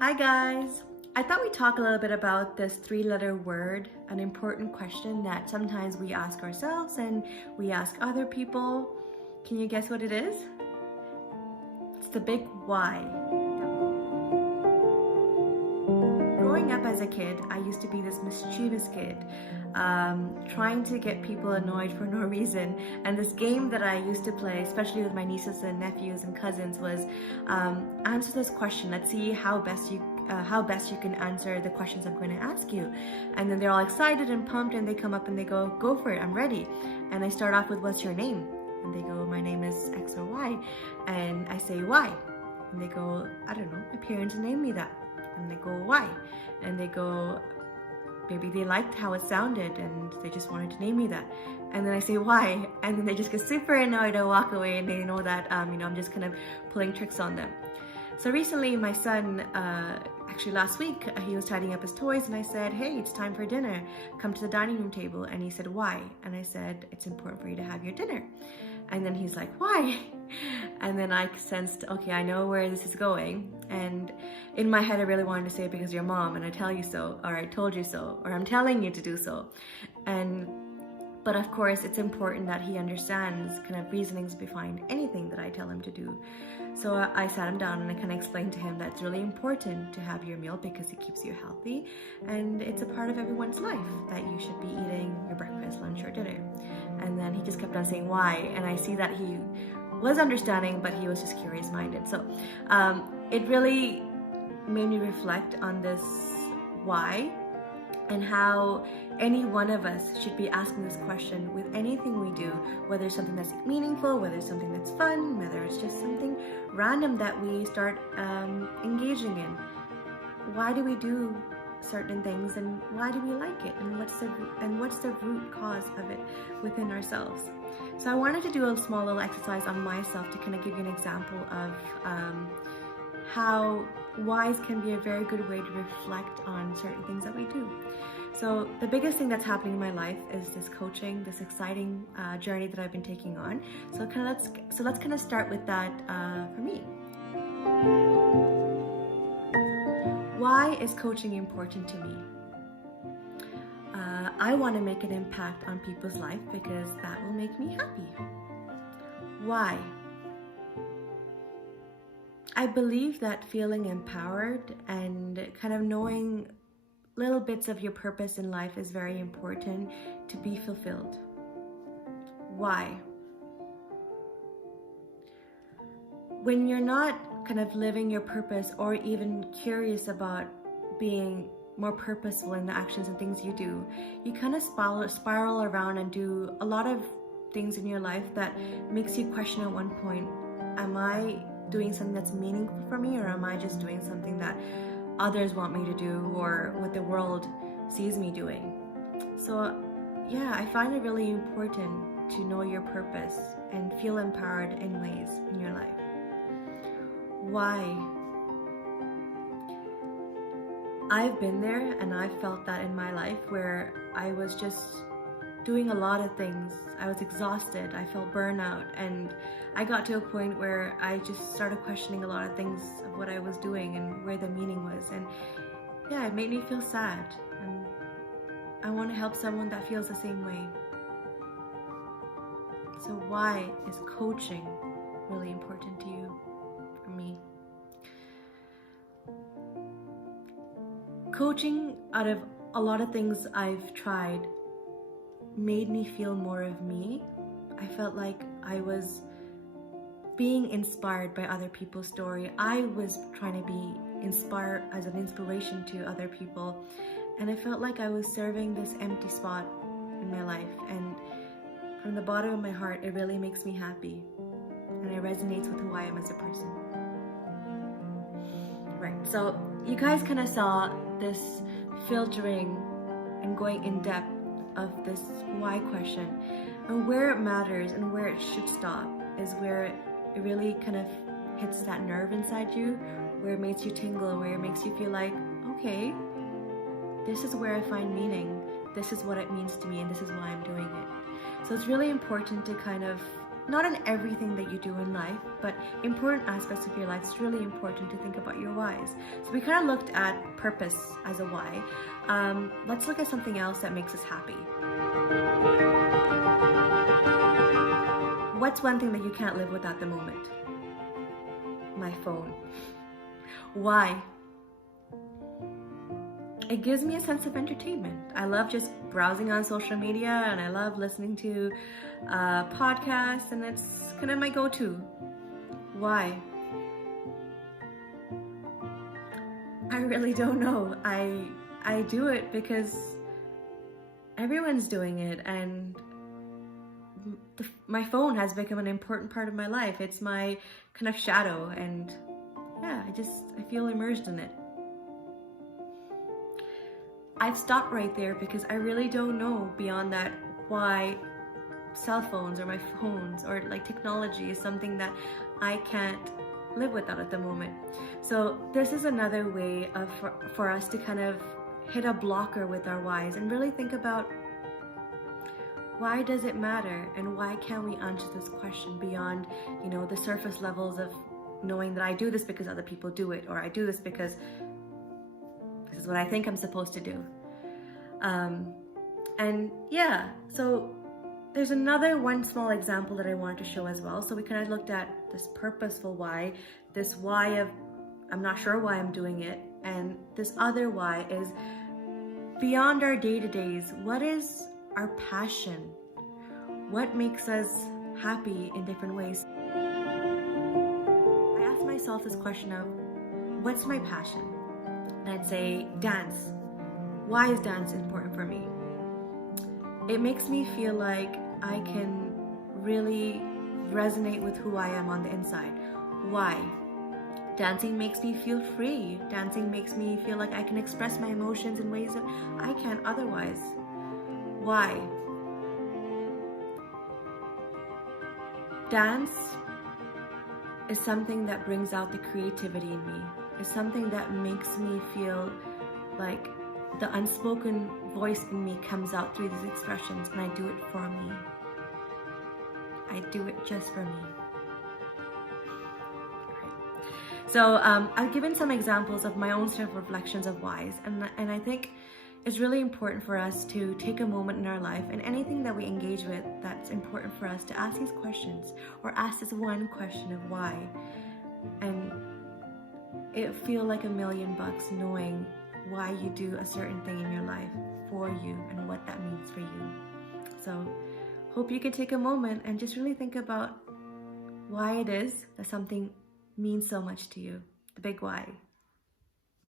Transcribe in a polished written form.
Hi guys! I thought we'd talk a little bit about this three-letter word, an important question that sometimes we ask ourselves and we ask other people. Can you guess what it is? It's the big why. Growing up as a kid, I used to be this mischievous kid, trying to get people annoyed for no reason. And this game that I used to play, especially with my nieces and nephews and cousins, was answer this question. Let's see how best you can answer the questions I'm going to ask you. And then they're all excited and pumped, and they come up and they go for it, I'm ready. And I start off with, what's your name? And they go, my name is X or Y. And I say, why? And they go, I don't know, my parents named me that. And they go, why? And they go, maybe they liked how it sounded and they just wanted to name me that. And then I say, why? And then they just get super annoyed and walk away, and they know that I'm just kind of pulling tricks on them. So recently my son, actually last week, he was tidying up his toys, and I said, hey, it's time for dinner. Come to the dining room table. And he said, why? And I said, it's important for you to have your dinner. And then he's like, why? And then I sensed, okay, I know where this is going. And in my head, I really wanted to say, because you're mom and I tell you so, or I told you so, or I'm telling you to do so. But of course, it's important that he understands kind of reasonings behind anything that I tell him to do. So I sat him down and I kind of explained to him that it's really important to have your meal because it keeps you healthy, and it's a part of everyone's life that you should be eating your breakfast, lunch, or dinner. And then he just kept on saying why, and I see that he was understanding, but he was just curious-minded. So it really made me reflect on this why, and how any one of us should be asking this question with anything we do, whether it's something that's meaningful, whether it's something that's fun, whether it's just something random that we start engaging in. Why do we do certain things, and why do we like it, and what's the root cause of it within ourselves? So I wanted to do a small little exercise on myself to kind of give you an example of how whys can be a very good way to reflect on certain things that we do. So the biggest thing that's happening in my life is this coaching, this exciting journey that I've been taking on. So let's kind of start with that for me. Why is coaching important to me? I want to make an impact on people's life because that will make me happy. Why? I believe that feeling empowered and kind of knowing little bits of your purpose in life is very important to be fulfilled. Why? When you're not kind of living your purpose or even curious about being more purposeful in the actions and things you do, you kind of spiral around and do a lot of things in your life that makes you question at one point, am I doing something that's meaningful for me, or am I just doing something that others want me to do, or what the world sees me doing? So yeah, I find it really important to know your purpose and feel empowered in ways in your life. Why? I've been there, and I've felt that in my life where I was just doing a lot of things. I was exhausted, I felt burnout, and I got to a point where I just started questioning a lot of things of what I was doing and where the meaning was. And yeah, it made me feel sad, and I want to help someone that feels the same way. So why is coaching really important to you? For me, coaching, out of a lot of things I've tried, made me feel more of me. I felt like I was being inspired by other people's story. I was trying to be inspired as an inspiration to other people, and I felt like I was serving this empty spot in my life. And from the bottom of my heart, it really makes me happy, and it resonates with who I am as a person. Right, so you guys kind of saw this filtering and going in depth of this why question, and where it matters and where it should stop is where it really kind of hits that nerve inside you, where it makes you tingle, where it makes you feel like, okay, this is where I find meaning, this is what it means to me, and this is why I'm doing it. So it's really important to kind of not in everything that you do in life, but important aspects of your life, it's really important to think about your whys. So we kind of looked at purpose as a why. Let's look at something else that makes us happy. What's one thing that you can't live with at the moment? My phone. Why? It gives me a sense of entertainment. I love just browsing on social media, and I love listening to podcasts, and it's kind of my go-to. Why? I really don't know. I do it because everyone's doing it, and my phone has become an important part of my life. It's my kind of shadow, and yeah, I feel immersed in it. I've stopped right there because I really don't know beyond that why cell phones or my phones or like technology is something that I can't live without at the moment. So this is another way for us to kind of hit a blocker with our whys and really think about, why does it matter, and why can't we answer this question beyond, the surface levels of knowing that I do this because other people do it, or I do this because this is what I think I'm supposed to do. And yeah, so there's one small example that I wanted to show as well. So we kind of looked at this purposeful why, this why of I'm not sure why I'm doing it, and this other why is beyond our day-to-days. What is our passion? What makes us happy in different ways? I asked myself this question of, what's my passion? And I'd say dance. Why is dance important for me? It makes me feel like I can really resonate with who I am on the inside. Why? Dancing makes me feel free. Dancing makes me feel like I can express my emotions in ways that I can't otherwise. Why? Dance is something that brings out the creativity in me. It's something that makes me feel like the unspoken voice in me comes out through these expressions, and I do it for me. I do it just for me. So I've given some examples of my own self-reflections of whys, and I think it's really important for us to take a moment in our life, and anything that we engage with that's important for us, to ask these questions, or ask this one question of why. And it feel like $1 million knowing why you do a certain thing in your life for you and what that means for you. So hope you can take a moment and just really think about why it is that something means so much to you, the big why.